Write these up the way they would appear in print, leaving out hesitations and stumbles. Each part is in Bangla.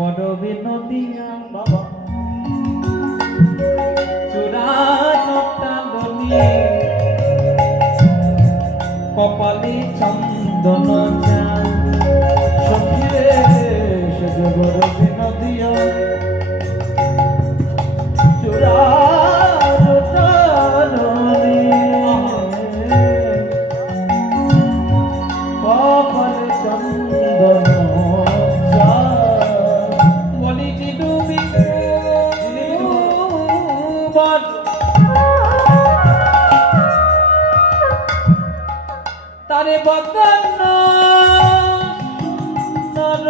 বড় বিনোদিয়া বাবা চূড়ানটালনি কপালে চন্দন সখীরে সেজ বড় বিনোদিয়া চূড়ানটালনি কপালে চন্দন তারে বদন নর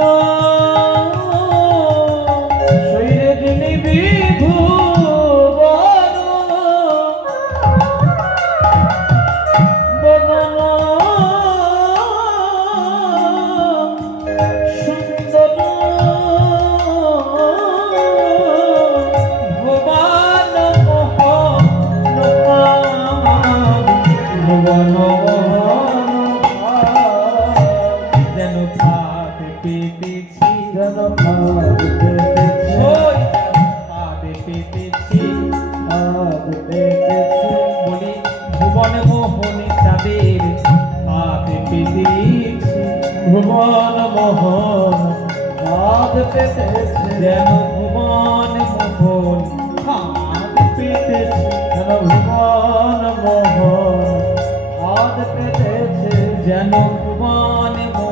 শৈরে দিনী বিভু বদন সুন্দর ভুবন মোহন বলি ভুবন মোহনী চাঁদের হাতে পেতেছি ভুবন মোহন হাত পেতেছে যেন ভুবন মোহন হাত পেতেছে যেন ভুবন মোহন হাত পেতেছে যেন ভুবন মোহন